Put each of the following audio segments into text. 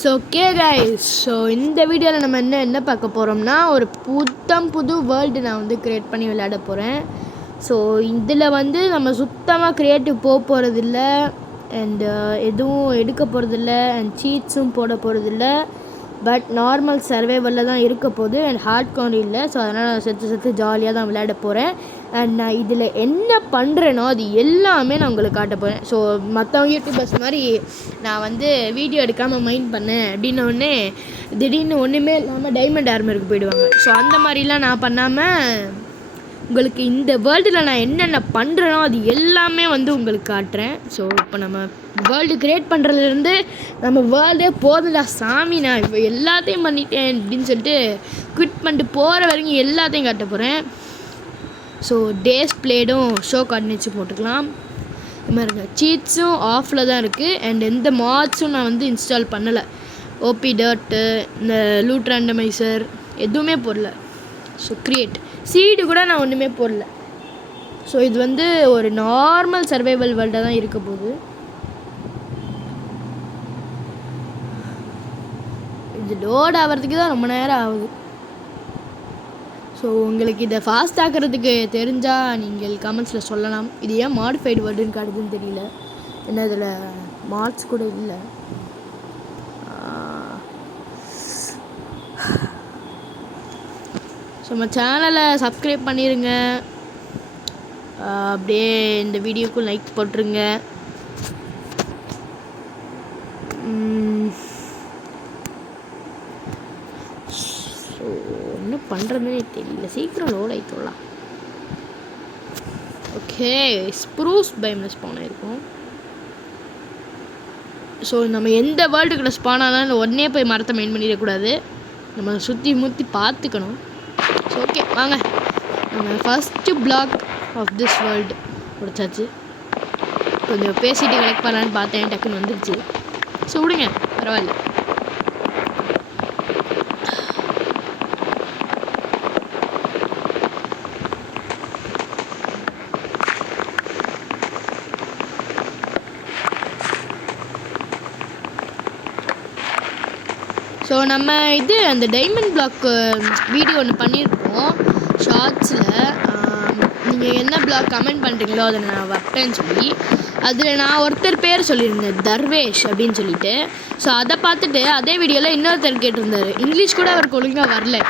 So okay guys, so இந்த வீடியோவில் நம்ம என்ன பார்க்க போகிறோம்னா, ஒரு புது வேர்ல்டு நான் வந்து க்ரியேட் பண்ணி விளையாட போகிறேன். ஸோ இதில் வந்து நம்ம சுத்தமாக க்ரியேட்டிவ் போகிறதில்ல, அண்டு எதுவும் எடுக்க போகிறதில்ல, அண்ட் சீட்ஸும் போட போகிறதில்ல. பட் நார்மல் சர்வைவலில் தான் இருக்க போகுது, அண்ட் ஹார்ட் கவுண்ட் இல்லை. ஸோ அதனால் நான் செத்து ஜாலியாக தான் விளையாட போகிறேன். அண்ட் நான் இதில் என்ன பண்ணுறேனோ அது எல்லாமே நான் உங்களுக்கு காட்ட போகிறேன். ஸோ மற்றவங்க யூடியூபர்ஸ் மாதிரி நான் வந்து வீடியோ எடுக்காமல் மைண்ட் பண்ணேன் அப்படின்னோடனே திடீர்னு ஒன்றுமே இல்லாமல் டைமண்ட் ஆர்மருக்கு போயிடுவாங்க. ஸோ அந்த மாதிரிலாம் நான் பண்ணாமல் உங்களுக்கு இந்த வேர்ல்டில் நான் என்னென்ன பண்ணுறேனோ அது எல்லாமே வந்து உங்களுக்கு காட்டுறேன். ஸோ இப்போ நம்ம வேர்ல்டு க்ரியேட் பண்ணுறதுலேருந்து நம்ம வேர்ல்டே போதுடா சாமி, நான் இப்போ எல்லாத்தையும் பண்ணிட்டேன் அப்படின்னு சொல்லிட்டு குவிட் பண்ணிட்டு போகிற வரைக்கும் எல்லாத்தையும் காட்ட போகிறேன். ஸோ டேஸ் பிளேடும் ஷோ கார்டினேச்சு போட்டுக்கலாம். இது மாதிரி சீட்ஸும் ஆஃபில் தான் இருக்குது, அண்ட் எந்த மாட்ஸும் நான் வந்து இன்ஸ்டால் பண்ணலை. ஓபி டர்ட்டு, இந்த லூட் ரேண்டமைசர் எதுவுமே போடல. ஸோ க்ரியேட் சீடு கூட நான் ஒன்றுமே போடல. ஸோ இது வந்து ஒரு நார்மல் சர்வைவல் வேர்ல்டாக தான் இருக்க போகுது. இது லோட் ஆகிறதுக்கு தான் ரொம்ப நேரம் ஆகுது. ஸோ உங்களுக்கு இதை ஃபாஸ்ட் ஆக்கிறதுக்கு தெரிஞ்சால் நீங்கள் கமெண்ட்ஸில் சொல்லலாம். இது ஏன் மாடிஃபைடு வேர்டுன்னு காட்டுதுன்னு தெரியல, ஏன்னா இதில் மார்க்ஸ் கூட இல்லை. ஸோ நம்ம சேனலை சப்ஸ்கிரைப் பண்ணிடுங்க, அப்படியே இந்த வீடியோக்கும் லைக் போட்டுருங்க. ஸோ என்ன பண்ணுறதுனே தெரியல, சீக்கிரம் லோட் ஆகிட்டோலாம். ஓகே, ஸ்ப்ரூஸ் பைமில் ஸ்பான் ஆகிருக்கும். ஸோ நம்ம எந்த வேர்ல்டுக்குள்ள ஸ்பான் ஆனாலும் உடனே போய் மரத்தை மெயின் பண்ணிடக்கூடாது, நம்ம சுற்றி முற்றி பார்த்துக்கணும். ஸோ ஓகே வாங்க, நம்ம first block of this world முடிச்சாச்சு. கொஞ்சம் பேசிட்டு கலெக்ட் பண்ணலான்னு பார்த்தேன், டக்குன்னு வந்துடுச்சு. ஸோ விடுங்க, பரவாயில்ல. ஸோ நம்ம இது அந்த டைமண்ட் பிளாக் வீடியோ ஒன்று பண்ணியிருக்கோம் ஷார்ட்ஸில். நீங்கள் என்ன பிளாக் கமெண்ட் பண்ணுறீங்களோ அதை நான் வைப்பேன்னு சொல்லி, அதில் நான் ஒருத்தர் பேர் சொல்லியிருந்தேன், தர்வேஷ் அப்படின்னு சொல்லிட்டு. ஸோ அதை பார்த்துட்டு அதே வீடியோவில் இன்னொருத்தர் கேட்டிருந்தார். இங்கிலீஷ் கூட அவருக்கு ஒழுங்காக வரல,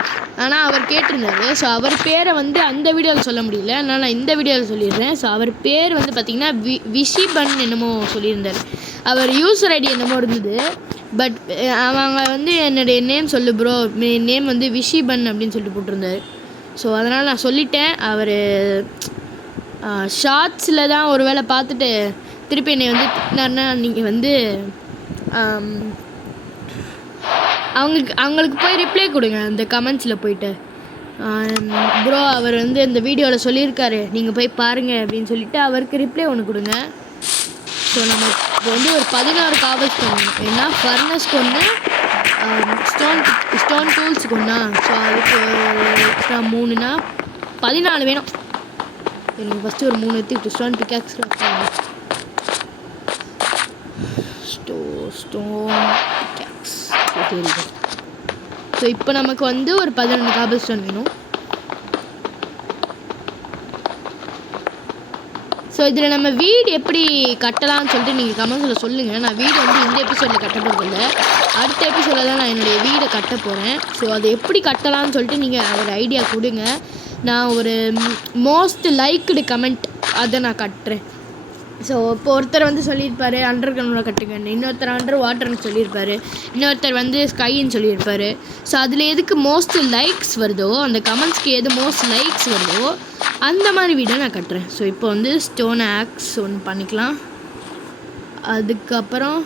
ஆனால் அவர் கேட்டிருந்தார். ஸோ அவர் பேரை வந்து அந்த வீடியோவில் சொல்ல முடியல, ஆனால் நான் இந்த வீடியோவில் சொல்லிடுறேன். ஸோ அவர் பேர் வந்து பார்த்திங்கன்னா விஷிபன் என்னமோ சொல்லியிருந்தார். அவர் யூசர் ஐடி என்னமோ இருந்தது, பட் அவங்க வந்து என்னுடைய நேம் சொல்லு ப்ரோ, நேம் வந்து விஷிபன் அப்படின்னு சொல்லிட்டு போட்டிருந்தார். ஸோ அதனால் நான் சொல்லிட்டேன். அவர் ஷார்ட்ஸில் தான் ஒரு வேளை பார்த்துட்டு திருப்பி என்னை வந்து திட்டினார்னா, நீங்கள் வந்து அவங்களுக்கு போய் ரிப்ளை கொடுங்க அந்த கமெண்ட்ஸில் போயிட்டு, ப்ரோ அவர் வந்து இந்த வீடியோவில் சொல்லியிருக்காரு நீங்கள் போய் பாருங்கள் அப்படின்னு சொல்லிவிட்டு அவருக்கு ரிப்ளை ஒன்று கொடுங்க. ஸோ நம்ம இப்போ வந்து ஒரு 16 காவல்ஸ் பண்ணணும். ஏன்னா ஃபர்னஸ்க்கு ஒன்று, ஸ்டோன் டூல்ஸுக்கு ஒன்றா. ஸோ அதுக்கு எக்ஸ்ட்ரா 3னா 14 வேணும். எனக்கு ஃபஸ்ட்டு ஒரு 3 எடுத்துக்கிட்டு ஸ்டோன் பிக்காக்ஸ் ஸ்டோன் பிக்காக்ஸ் தெரியுது. ஸோ இப்போ நமக்கு வந்து ஒரு 11 காபல் ஸ்டோன் வேணும். ஸோ இதில் நம்ம வீடு எப்படி கட்டலாம்னு சொல்லிட்டு நீங்கள் கமெண்ட்ஸில் சொல்லுங்கள். நான் வீடு வந்து இந்த எபிசோடில் கட்ட போகிறதில்ல, அடுத்த எபிசோடில் தான் நான் என்னுடைய வீடை கட்ட போகிறேன். ஸோ அதை எப்படி கட்டலாம்னு சொல்லிட்டு நீங்கள் ஒரு ஐடியா கொடுங்க. நான் ஒரு மோஸ்ட் லைக்டு கமெண்ட் அதை நான் கட்டுறேன். ஸோ இப்போ ஒருத்தர் வந்து சொல்லியிருப்பார் அண்டர் கிரவுண்டில் கட்டுங்கன்னு, இன்னொருத்தர் அண்டர் வாட்டர்னு சொல்லியிருப்பார், இன்னொருத்தர் வந்து ஸ்கைன்னு சொல்லியிருப்பார். ஸோ அதில் எதுக்கு மோஸ்ட் லைக்ஸ் வருதோ, அந்த கமெண்ட்ஸ்க்கு எது மோஸ்ட் லைக்ஸ் வருதோ அந்த மாதிரி வீடியோ நான் கட்டுறேன். ஸோ இப்போ வந்து ஸ்டோன் ஆக்ஸ் ஒன்று பண்ணிக்கலாம். அதுக்கப்புறம்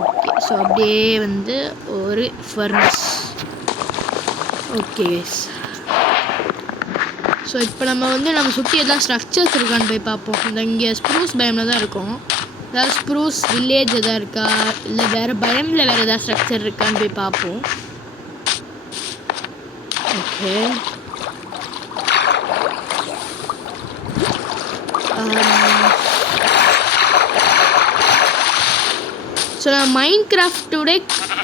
ஓகே, ஸோ அப்படியே வந்து ஒரு ஃபர்னஸ். ஓகே, ஸோ இப்போ நம்ம வந்து நம்ம சுற்றி எல்லாம் ஸ்ட்ரக்சர்ஸ் இருக்கான்னு போய் பார்ப்போம். இந்த இங்கே ஸ்ப்ரூஸ் பயமில் தான் இருக்கும். ஏதாவது ஸ்ப்ரூஸ் வில்லேஜ் எதாவது இருக்கா, இல்லை வேறு பயமில் வேறு எதாவது ஸ்ட்ரக்சர் இருக்கான்னு போய் பார்ப்போம். ஓகே, ஸோ நான் மைன்கிராஃப்டோட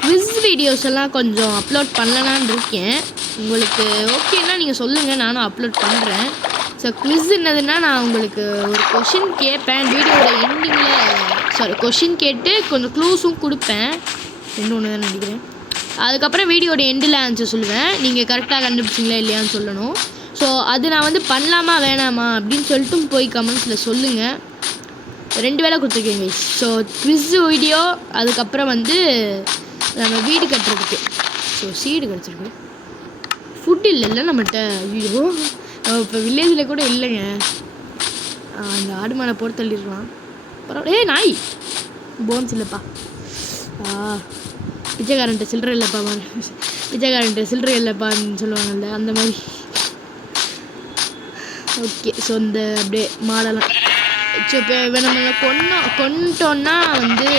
குவிஸ் வீடியோஸ் எல்லாம் கொஞ்சம் அப்லோட் பண்ணலான்னு இருக்கேன். உங்களுக்கு ஓகேன்னா நீங்கள் சொல்லுங்கள், நானும் அப்லோட் பண்ணுறேன். ஸோ குவிஸ் என்னதுன்னா, நான் உங்களுக்கு ஒரு கொஷின் கேட்பேன் வீடியோட எண்டிங்கில், கொஷின் கேட்டு கொஞ்சம் க்ளூஸும் கொடுப்பேன். ஒன்று தான் நினைக்கிறேன். அதுக்கப்புறம் வீடியோட எண்டில் ஆன்சர் சொல்லுவேன். நீங்கள் கரெக்டாக கண்டுபிடிச்சிங்களா இல்லையான்னு சொல்லணும். ஸோ அது நான் வந்து பண்ணலாமா வேணாமா அப்படின்னு சொல்லிட்டு போய் கமெண்ட்ஸில் சொல்லுங்கள். 2 வேளை கொடுத்துருக்கேங்க. ஸோ குவிஸ் வீடியோ, அதுக்கப்புறம் வந்து நம்ம வீடு கட்டுறதுக்கு. ஸோ சீடு கிடச்சிருக்கு. ஃபுட் இல்லைல்ல நம்மகிட்ட. ஐயோ, இப்போ வில்லேஜில் கூட இல்லைங்க. அந்த ஆடு மாடை போட்டு தள்ளிடலாம். பரவாயில்ல. நாய் போன்ஸ் இல்லைப்பா. பிச்சைக்காரன்ட்ட சில்லறை இல்லைப்பா, பிச்சைக்காரன்ட்ட சில்லறை இல்லைப்பான்னு சொல்லுவாங்கல்ல, அந்த மாதிரி. ஓகே. ஸோ இந்த அப்படியே மாடெல்லாம் ஸோ இப்போ நம்ம கொண்டோன்னா வந்து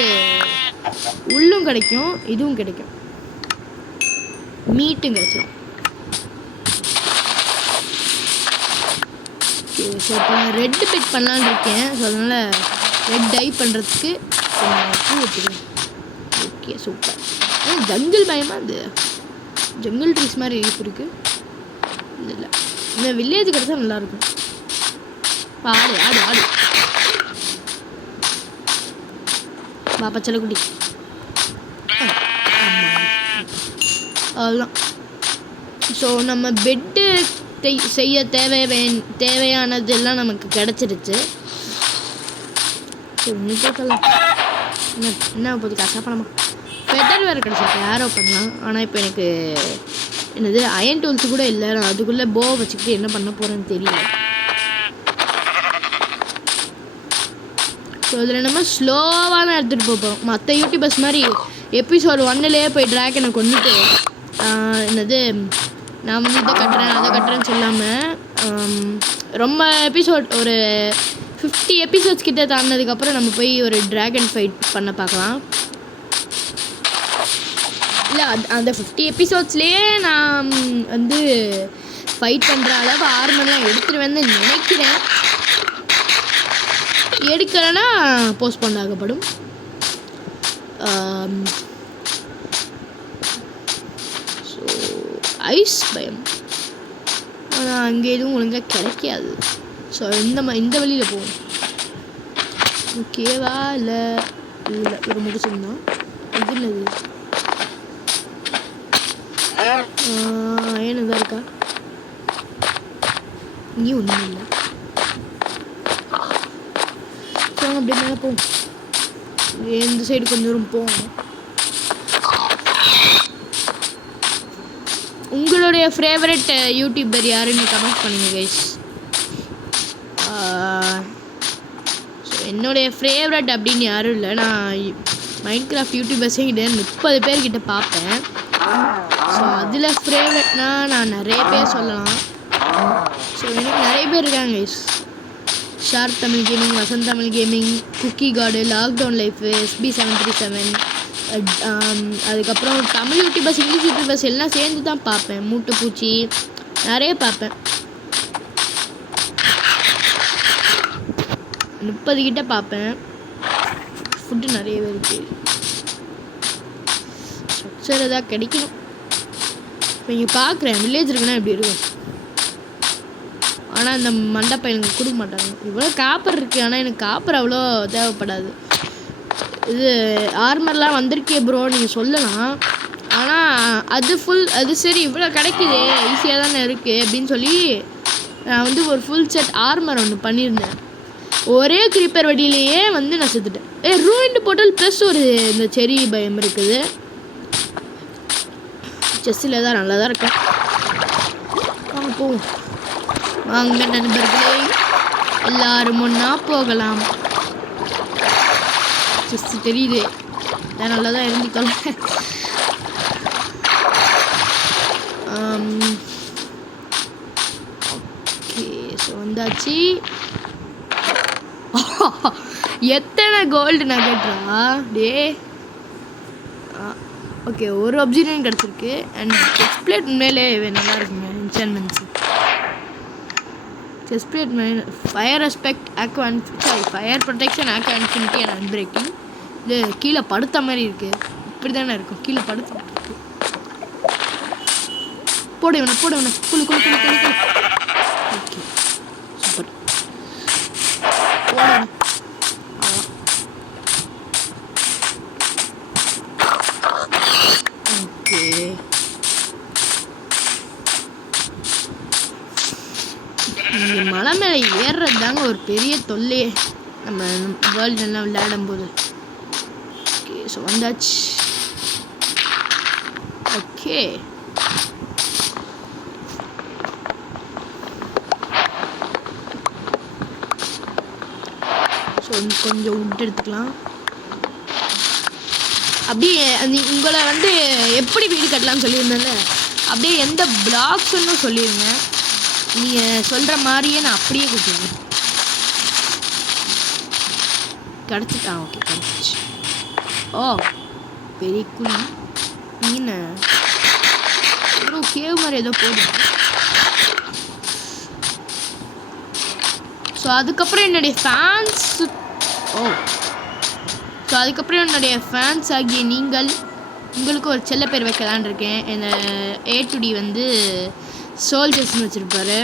உள்ளும் கிடைக்கும், இதுவும் கிடைக்கும், மீட்டும் கிடைச்சிடும். ஓகே. ஸோ இப்போ நான் ரெட் பெட் பண்ணலான்னு இருக்கேன். ஸோ அதனால் ரெட் டை பண்ணுறதுக்கு பூ வச்சுருக்கேன். Okay, super. ஜங்கிள் பயமாக அது ஜங்கிள் ட்ரீஸ் மாதிரி இருக்குது. இல்லை, இந்த வில்லேஜ் கிடச்சா நல்லாயிருக்கும். ஆடு ஆடு ஆடு பாப்பா செல்லக்குட்டி. அதுதான். ஸோ நம்ம பெட்டு செய்ய தேவையானதெல்லாம் நமக்கு கிடச்சிருச்சு. என்ன போது காசா பணமா? ஃபெதர் வேறு கிடச்சிருக்கு, ஏரோ பண்ணலாம். ஆனால் இப்போ எனக்கு என்னது அயன் டூல்ஸ் கூட இல்லை. நான் அதுக்குள்ளே போ வச்சுக்கிட்டு என்ன பண்ண போகிறேன்னு தெரியல. ஸோ இதில் நம்ம ஸ்லோவாக தான் எடுத்துகிட்டு போகிறோம். மற்ற யூடியூபர்ஸ் மாதிரி எபிசோட் 1லேயே போய் ட்ராகனை கொண்டுட்டு என்னது நான் வந்து இதை கட்டுறேன் அதை கட்டுறேன்னு சொல்லாமல் ரொம்ப எபிசோட் ஒரு 50 எபிசோட்ஸ் கிட்டே தாண்டினதுக்கப்புறம் நம்ம போய் ஒரு ட்ராகன் ஃபைட் பண்ண பார்க்கலாம். இல்லை, அந்த 50 எபிசோட்ஸ்லேயே நான் வந்து ஃபைட் பண்ணுற அளவு ஆர்மர்லாம் எடுத்துருவேன்னு நினைக்கிறேன். எடுக்கலைன்னா போஸ்ட்போன் ஆகப்படும். ஸோ ஐஸ் பயம், ஆனால் அங்கே எதுவும் ஒழுங்காக கிடைக்காது. ஸோ இந்த வழியில் போகும். ஓகேவா? இல்லை இல்லை, ஒரு முடிச்சிருந்தோம். இது என்னது? ஏன்னதான் இருக்கா? நீ ஒன்றும் இல்லை. அப்படி மேலே போவோம். எந்த சைடு கொஞ்சம் தூரம் போவோம். உங்களுடைய ஃபேவரட் யூடியூபர் யாருன்னு கமெண்ட் பண்ணுங்க கைஸ். ஸோ என்னுடைய ஃபேவரட் அப்படின்னு யாரும் இல்லை. நான் மைன்கிராஃப்ட் யூடியூபர்ஸே கிட்ட 30 பேர்கிட்ட பார்ப்பேன். ஸோ அதில் ஃபேவரட்னா நான் நிறைய பேர் சொல்லலாம். ஸோ எனக்கு நிறைய பேர் இருக்காங்க guys. Sharp Tamil gaming, Vasanth Tamil gaming, cookie card, lockdown life, SB737, அதுக்கப்புறம் தமிழ் யூடியூபர்ஸ், இங்கிலீஷ் யூடியூபர்ஸ் எல்லாம் சேர்ந்து தான் பார்ப்பேன். மூட்டைப்பூச்சி நிறைய பார்ப்பேன். 30 கிட்ட பார்ப்பேன். ஃபுட்டு நிறையவே இருக்குது. ஸ்ட்ரக்சர் எதாவது கிடைக்கணும். இப்போ இங்கே பார்க்குறேன் வில்லேஜ் இருக்குன்னா எப்படி இருக்கும். ஆனால் இந்த மண்டப்பம் எனக்கு கொடுக்க மாட்டாங்க. இவ்வளோ காப்பர் இருக்குது, ஆனால் எனக்கு காப்பர் அவ்வளோ தேவைப்படாது. இது ஆர்மர்லாம் வந்திருக்கே ப்ரோ நீங்கள் சொல்லலாம். ஆனால் அது சரி இவ்வளோ கிடைக்குது, ஈஸியாக தானே இருக்குது அப்படின்னு சொல்லி நான் வந்து ஒரு ஃபுல் செட் ஆர்மர் ஒன்று பண்ணியிருந்தேன். ஒரே கிரீப்பர் வடியிலேயே வந்து நான் செத்துட்டேன். ரூயின்டு போட்டல் ப்ளஸ் ஒரு இந்த செரி பயம் இருக்குது. செஸ்ஸில் தான் நல்லா தான் இருக்கேன். வாங்க போவோம். வாங்க நண்பர்களே, எல்லாரும் ஒன்றா போகலாம். செஸ் தெரியுது, நான் நல்லா தான் இருந்துக்கல. ஓகே. ஸோ வந்தாச்சு. எத்தனை கோல்டு நகட்ரா டே. ஓகே, ஒரு அப்சிடியன் கிடச்சிருக்கு. அண்ட் செஸ் பிளேட் உண்மையிலே நல்லா இருக்குங்க. Enchantments chest plate fire respect fire protection, and unbreaking. இது கீழே படுத்த மாதிரி இருக்கு. இப்படி தானே இருக்கும், கீழே படுத்த. போட வேணும் குழு குழு குழு குழு குழு. Okay super. போடணும். ஓகே இங்கே மலை மேலே ஏறுறது தாங்க ஒரு பெரிய தொல்லையே நம்ம வேர்ல்டு எல்லாம் விளையாடும் போது. ஓகே ஸோ வந்தாச்சு. ஓகே ஸோ கொஞ்சம் விட்டு எடுத்துக்கலாம். அப்படியே உங்களை வந்து எப்படி வீடு கட்டலாம்னு சொல்லியிருந்தேன்ல, அப்படியே எந்த பிளாக்ஸ்ன்னு சொல்லிடுங்க. நீங்கள் சொல்கிற மாதிரியே நான் அப்படியே கொடுத்துருவேன். கிடச்சிட்டா? ஓகே கிடச்சிச்சு. ஓ பெரிய குழி மீன் ஏதோ கேவ் மாதிரி ஏதோ போடுங்க. ஸோ அதுக்கப்புறம் என்னுடைய ஃபேன்ஸ் என்னுடைய ஃபேன்ஸ் ஆகிய உங்களுக்கு ஒரு செல்ல பேர் வைக்கலான் இருக்கேன். இந்த A2D வந்து சோல்ஜர்ஸ்னு வச்சுருப்பாரு.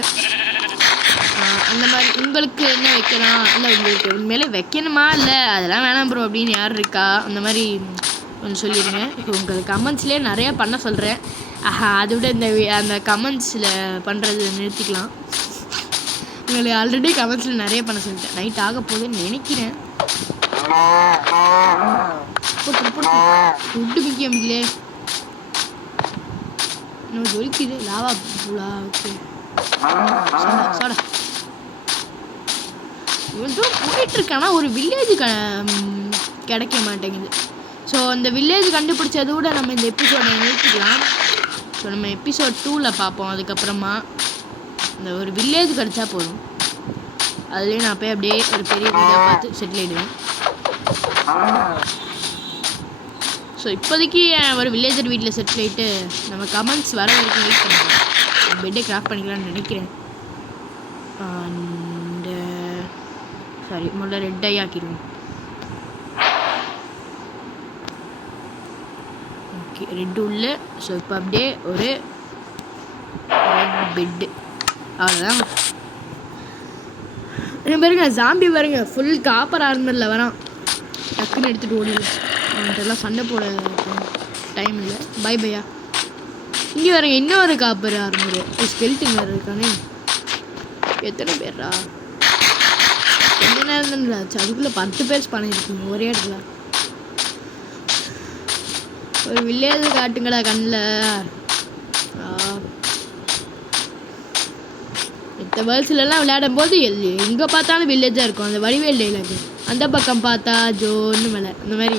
அந்த மாதிரி உங்களுக்கு என்ன வைக்கலாம், இல்லை உங்களுக்கு உண்மையிலே வைக்கணுமா, இல்லை அதெல்லாம் வேணாம் ப்ரோ அப்படின்னு யார் இருக்கா, அந்த மாதிரி கொஞ்சம் சொல்லிடுங்க. இப்போ உங்களுக்கு கமெண்ட்ஸ்லேயே நிறையா பண்ண சொல்கிறேன். அதை விட அந்த கமெண்ட்ஸில் பண்ணுறது நிறுத்திக்கலாம். உங்களுக்கு ஆல்ரெடி கமெண்ட்ஸில் நிறைய பண்ண சொல்லிட்டேன். நைட் ஆக போகுதுன்னு நினைக்கிறேன். ஃபுட்டு மிக்கலே இன்னும் ஒலிக்குது லாவா பூலா. ஓகே சாடா இவன் போயிட்டுருக்கானா ஒரு வில்லேஜ் கிடைக்க மாட்டேங்குது. ஸோ அந்த வில்லேஜ் கண்டுபிடிச்சதை விட நம்ம இந்த எபிசோடை நிறுத்திக்கலாம். ஸோ நம்ம எபிசோட் 2ல் பார்ப்போம். அதுக்கப்புறமா இந்த ஒரு வில்லேஜ் கிடச்சா போதும். அதுலேயே நான் போய் அப்படியே ஒரு பெரிய வீடாக பார்த்து செட்டில் ஆகிடுவேன். ஸோ இப்போதைக்கு ஒரு வில்லேஜர் வீட்டில் செட்டில் ஆகிட்டு நம்ம கமெண்ட்ஸ் வர வரைக்கும் வெயிட் பண்ணுவோம். பெட்டை கிராஃப்ட் பண்ணிக்கலாம்னு நினைக்கிறேன். அண்டு சாரி முதல்ல ரெட் ஐ ஆக்கிடுவோம். ஓகே ரெட் உள்ள. ஸோ இப்போ அப்படியே ஒரு ரெட் பெட்டு அவ்வளோதான். பாருங்க ஜாம்பி பாருங்க ஃபுல் காப்பர் ஆர்மரில் வரான். டக்குன்னு எடுத்துகிட்டு ஓடிடு. அவன்கிட்டலாம் சண்டை போட டைம் இல்லை. பை பையா. இங்கே வரங்க இன்னொரு காப்பர் ஆர்மரு ஸ்கெல்டன் வேறு இருக்கானே. எத்தனை பேர்ரா? கொஞ்ச நேரம் தான் ஆச்சு, அதுக்குள்ளே 10 பேர் பண்ணியிருக்கீங்க ஒரே இடத்துல. ஒரு வில்லேஜ் காட்டுங்கடா கண்ணில். மற்ற வேர்ல்ட்ஸ்லாம் விளையாடும் போது எங்கே பார்த்தாலும் வில்லேஜாக இருக்கும். அந்த வடிவேல் டைலாக், அந்த பக்கம் பார்த்தா ஜோன்னு மலை, அந்த மாதிரி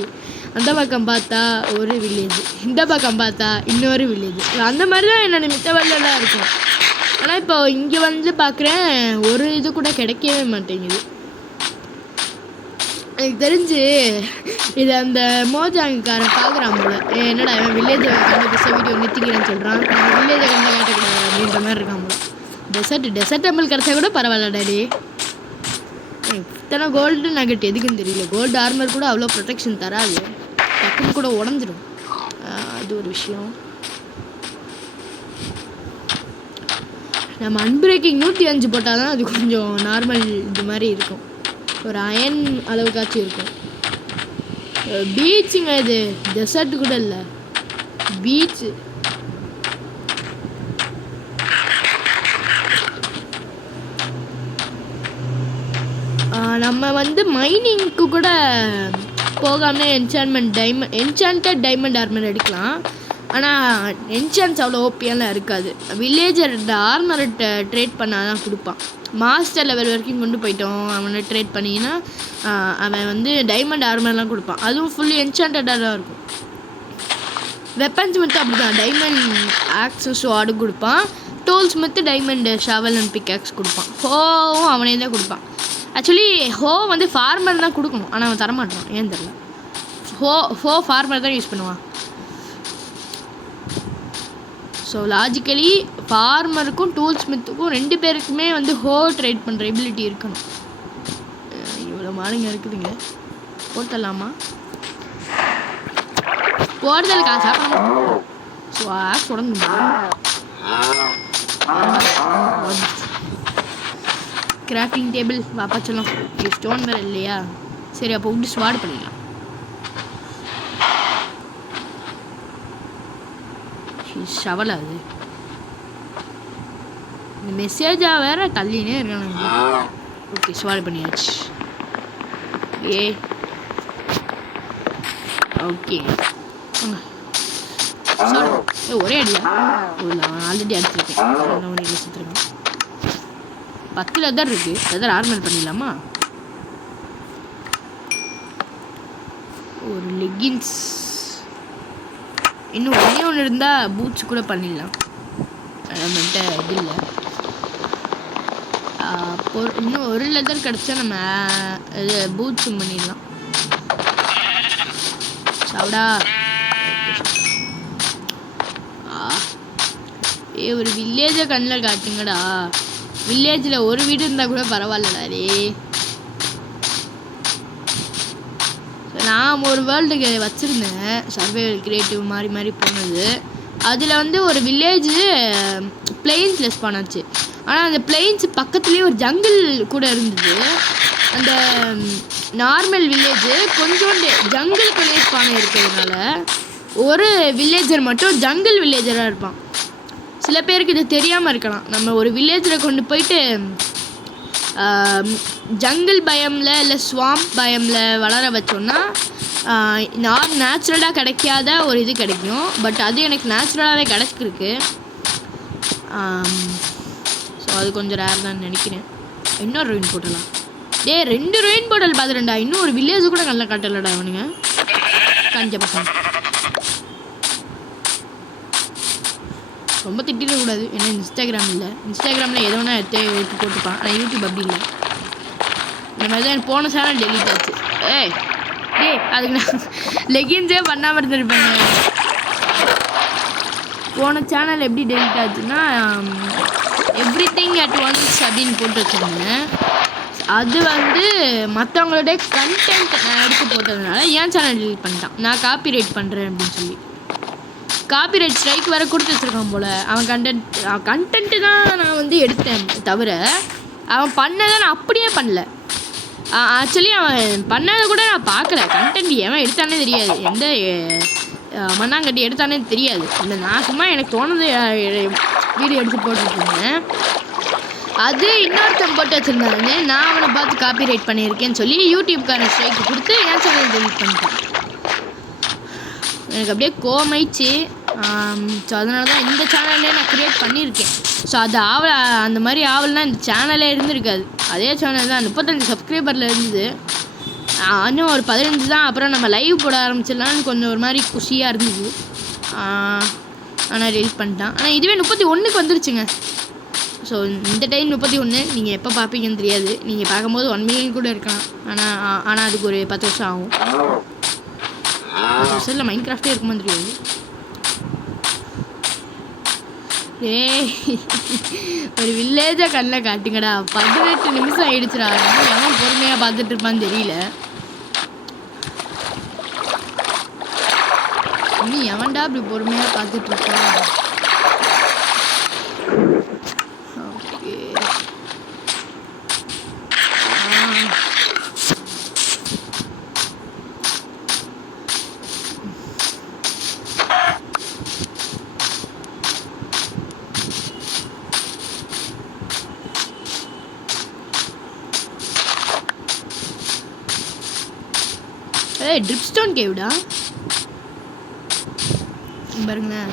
அந்த பக்கம் பார்த்தா ஒரு வில்லேஜ், இந்த பக்கம் பார்த்தா இன்னொரு வில்லேஜ், அந்த மாதிரி தான் என்னோட மித்த வேர்ல்டெல்லாம் இருக்கும். ஆனால் இப்போ இங்கே வந்து பார்க்குறேன் ஒரு இது கூட கிடைக்கவே மாட்டேங்குது. எனக்கு தெரிஞ்சு இது அந்த மோஜாங்காரன் பார்க்குறான் போல. என்னடா இவன் வில்லேஜை கண்டுபிடிச்ச வீடியோ நிறுத்திக்கிறேன்னு சொல்கிறான், வில்லேஜை கண்டு காட்டக்கூடாது அப்படின்ற மாதிரி இருக்கான் போல. டெசர்ட் டெம்பிள் கிடச்சா கூட பரவாயில்ல டாடி. இத்தனை கோல்டு நகட் எதுக்குன்னு தெரியல. கோல்டு ஆர்மர் கூட அவ்வளோ ப்ரொடெக்ஷன் தராது, டக்குன்னு கூட உடஞ்சிடும். அது ஒரு விஷயம். நம்ம அன்பிரேக்கிங் 105 போட்டால் தான் அது கொஞ்சம் நார்மல் இது மாதிரி இருக்கும், ஒரு அயன் அளவுக்காச்சும் இருக்கும். பீச்சுங்க இது, டெசர்ட் கூட இல்லை, பீச்சு. நம்ம வந்து மைனிங்க்கு கூட போகாமல் என்சாண்டட் டைமண்ட் ஆர்மர் எடுக்கலாம். ஆனால் என்சான்ஸ் அவ்வளோ ஓப்பியெல்லாம் இருக்காது. வில்லேஜர் ஆர்மரை ட்ரேட் பண்ணால் தான் கொடுப்பான். மாஸ்டர் லெவல் வரைக்கும் கொண்டு போயிட்டோம் அவனை ட்ரேட் பண்ணிங்கன்னா அவன் வந்து டைமண்ட் ஆர்மர்லாம் கொடுப்பான். அதுவும் ஃபுல்லி என்சாண்டடாக தான் இருக்கும். வெப்பன்ஸ் மட்டும் அப்படி தான், டைமண்ட் ஆக்ஸஸ் ஸ்வார்டு கொடுப்பான். டூல்ஸ் மட்டும் டைமண்ட் ஷவல் அண்ட் பிக்ஆக்ஸ் கொடுப்பான். ஹோவும் அவனே தான் கொடுப்பான். ஆக்சுவலி ஹோ வந்து ஃபார்மர் தான் கொடுக்கணும், ஆனால் அவன் தரமாட்டான், ஏன் தெரில. ஹோ ஃபார்மர் தான் யூஸ் பண்ணுவான். ஸோ லாஜிக்கலி ஃபார்மருக்கும் டூல் ஸ்மித்துக்கும் 2 பேருக்குமே வந்து ஹோ ட்ரேட் பண்ணுற எபிலிட்டி இருக்கணும். இவ்வளோ மாலைங்க இருக்குதுங்க, போட்டலாமா? போகிறதில்ல காசா சுடணும். கிராஃப்டிங் டேபிள் வாப்பா சொல்லலாம். ஸ்டோன் வேறு இல்லையா? சரி அப்போ விட்டு ஸ்வாட் பண்ணிடலாம். ஷவல் அது இந்த மெசேஜாக வேற தள்ளினே இருக்கானுங்க. ஓகே ஸ்வாட் பண்ணியாச்சு. ஓகே ஒரே அடியா ஆல்ரெடி அடிச்சிருக்கேன். சுற்றுருக்கேன் 10 லெதர் இருக்கு. லெதர் ஆர்மல் பண்ணிடலாமா? ஒரு லெகின்ஸ் இன்னும் ஒன்று இருந்தால் பூட்ஸ் கூட பண்ணிடலாம். நம்மகிட்ட இது இல்லை. இன்னும் ஒரு லெதர் கிடச்சா நம்ம இது பூட்ஸும் பண்ணிடலாம். சாப்பிடா ஒரு வில்லேஜை கண்ணில் காட்டுங்கடா. வில்லேஜில் ஒரு வீடு இருந்தால் கூட பரவாயில்லடா. நான் ஒரு வேர்ல்டுக்கு வச்சுருந்தேன் சர்வைவல் கிரியேட்டிவ் மாதிரி மாதிரி போனது. அதில் வந்து ஒரு வில்லேஜ் பிளெயின்ஸில் ஸ்பான் ஆச்சு. ஆனால் அந்த பிளெயின்ஸ் பக்கத்துலேயே ஒரு ஜங்கிள் கூட இருந்தது. அந்த நார்மல் வில்லேஜ் கொஞ்சோண்டு ஜங்கிள்குள்ளே ஸ்பான் இருக்கிறதுனால ஒரு வில்லேஜர் மட்டும் ஜங்கிள் வில்லேஜராக இருப்பான். சில பேருக்கு இது தெரியாமல் இருக்கலாம். நம்ம ஒரு வில்லேஜில் கொண்டு போயிட்டு ஜங்கிள் பயமில் இல்லை ஸ்வாம்ப் பயமில் வளர வச்சோன்னா நேச்சுரலாக கிடைக்காத ஒரு இது கிடைக்கும். பட் அது எனக்கு நேச்சுரலாகவே கிடச்சிருக்கு. ஸோ அது கொஞ்சம் ரேர் தான் நினைக்கிறேன். இன்னொரு ரெயின் போட்டலாம். 2 ரெயின் போட்டல் பார்த்துட்டேன்டா. இன்னும் ஒரு வில்லேஜ் கூட நல்லா காட்டலடா அவனுங்க. கஞ்ச பசங்க ரொம்ப திட்டிடக்கூடாது. ஏன்னா இன்ஸ்டாகிராம் இல்லை. இன்ஸ்டாகிராமில் எதோ ஒன்றா எடுத்து போட்டுப்பான். ஆனால் யூடியூப் அப்படி இல்லை. இந்த மாதிரி தான் எனக்கு போன சேனல் டெலிட் ஆச்சு. அதுக்கு நான் லெகின்ஸே பண்ணாமல் இருந்திருப்பேங்க. போன சேனல் எப்படி டெலிட் ஆச்சுன்னா எவ்ரிதிங் அட் ஒன்ஸ் அப்படின்னு போட்டு வச்சுருந்தேன். அது வந்து மற்றவங்களுடைய கண்டென்ட் நான் எடுத்து போட்டதுனால என் சேனல் டெலிட் பண்ணிட்டான். நான் காப்பிரைட் பண்ணுறேன் அப்படின்னு சொல்லி காப்பிரைட் ஸ்ட்ரைக் வேறு கொடுத்து வச்சுருக்கான் போல். அவன் கண்டென்ட்டு தான் நான் வந்து எடுத்தேன் தவிர அவன் பண்ணதை நான் அப்படியே பண்ணல. ஆக்சுவலி அவன் பண்ணதை கூட நான் பார்க்கல. கண்டென்ட் எவன் எடுத்தானே தெரியாது. எந்த மண்ணாங்கட்டி எடுத்தானே தெரியாது. இல்லை நான் சும்மா எனக்கு தோணுது வீடியோ எடுத்து போட்டுருந்தேன். அது இன்னொருத்தன் போட்டு வச்சுருந்தாங்க. நான் அவனை பார்த்து காப்பிரைட் பண்ணியிருக்கேன்னு சொல்லி யூடியூப்கான ஸ்ட்ரைக்கு கொடுத்து என் சேனல் டெலிட் பண்ணிட்டேன். எனக்கு அப்படியே கோமாயிடுச்சு. ஸோ அதனால தான் இந்த சேனல்லே நான் க்ரியேட் பண்ணியிருக்கேன். ஸோ அது அந்த மாதிரி ஆவல்னா இந்த சேனலே இருந்திருக்காது. அதே சேனல் தான் 35 சப்ஸ்கிரைபரில் இருந்தது. இன்னும் ஒரு 15 தான். அப்புறம் நம்ம லைவ் போட ஆரம்பிச்சிடலான்னு கொஞ்சம் ஒரு மாதிரி குஷியாக இருந்தது. ஆனால் டெலிட் பண்ணிட்டான். ஆனால் இதுவே 31க்கு வந்துருச்சுங்க. ஸோ இந்த டைம் 31. நீங்கள் எப்போ பார்ப்பீங்கன்னு தெரியாது. நீங்கள் பார்க்கும்போது 1 மில்லியன் கூட இருக்கலாம். ஆனால் அதுக்கு ஒரு 10 வருஷம் ஆகும். 10 வருஷத்தில் மைண்ட் கிராஃப்டே இருக்குமா தெரியாது. ஒரு வில்லேஜை கண்ணில் காட்டுங்கடா. 18 நிமிஷம் ஆயிடுச்சுடா. எவன் பொறுமையாக பார்த்துட்டு இருப்பான்னு தெரியல. நீ எவன்டா அப்படி பொறுமையாக பார்த்துட்டு இருக்கா? ஓகே ட்ரிப்ஸ்டோன் கேவ்டா பாருங்களேன்.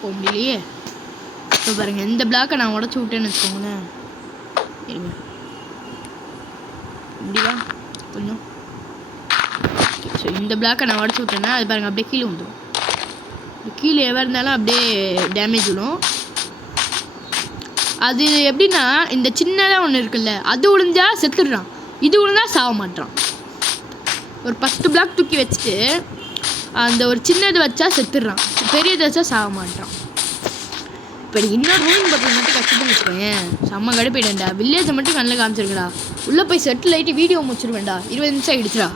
போக முடியலையே. இப்போ பாருங்க இந்த பிளாக்கை நான் உடச்சி விட்டேன்னு வச்சுக்கோங்களேன். இருங்க முடிவா கொஞ்சம். ஸோ இந்த பிளாக்கை நான் உடச்சி விட்டேன்னா அது பாருங்கள் அப்படியே கீழே வந்துடும். கீழே எவ்வளோ இருந்தாலும் அப்படியே டேமேஜ் விடும். அது எப்படின்னா இந்த சின்னதாக ஒன்று இருக்குல்ல அது விழுந்தா செத்துடுறான். இது விழுந்தா சாக மாட்டான். ஒரு 10 பிளாக் தூக்கி வச்சுட்டு அந்த ஒரு சின்னது வச்சா செத்துடுறான். பெரியது வச்சா சாக மாட்டான். இப்போ இன்னொரு ரூம் பற்றி மட்டும் கஷ்டப்பட்டு வச்சுக்கோங்க. செம்ம கடுப்பேடா. வில்லேஜை மட்டும் கண்ணில் காமிச்சிருக்கடா. உள்ளே போய் செட்டில் ஆகிட்டு வீடியோ முடிச்சிருவேன்டா. 20 நிமிஷம் ஆகிடுச்சுடா.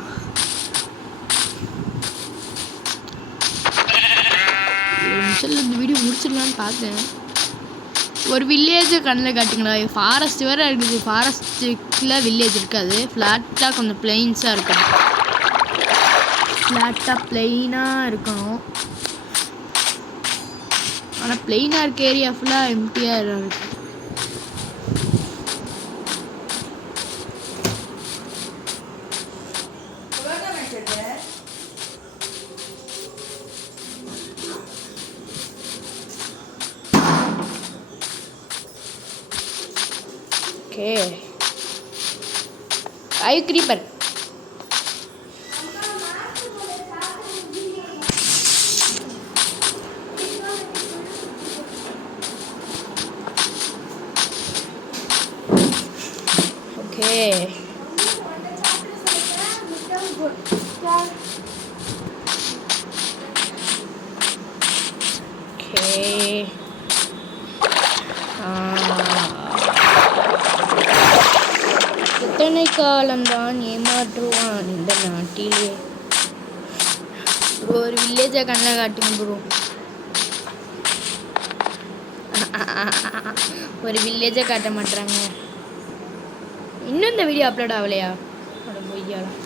சரி இந்த வீடியோ முடிச்சிடலான்னு பார்த்தேன். ஒரு வில்லேஜை கண்ணில் காட்டுங்களா. ஃபாரஸ்ட் வேறு இருக்குது. ஃபாரஸ்ட்டுக்குள்ள வில்லேஜ் இருக்காது. ஃப்ளாட்டாக கொஞ்சம் பிளெயின்ஸாக இருக்கும். ஃப்ளாட்டாக பிளெயினாக இருக்கணும். ஆனால் பிளெயினாக இருக்க ஏரியா ஃபுல்லாக எம்டியாக இருக்குது. Okay. Are you creeper? Okay. Okay. எத்தனை காலம்தான் ஏமாற்றுவான் இந்த நாட்டிலே. ஒரு வில்லேஜை கண்ணில் காட்டுங்க ப்ரோ. ஒரு வில்லேஜை காட்ட மாட்டுறாங்க. இன்னும் இந்த வீடியோ அப்லோட் ஆகலையா? அட பொய்யாலாம்.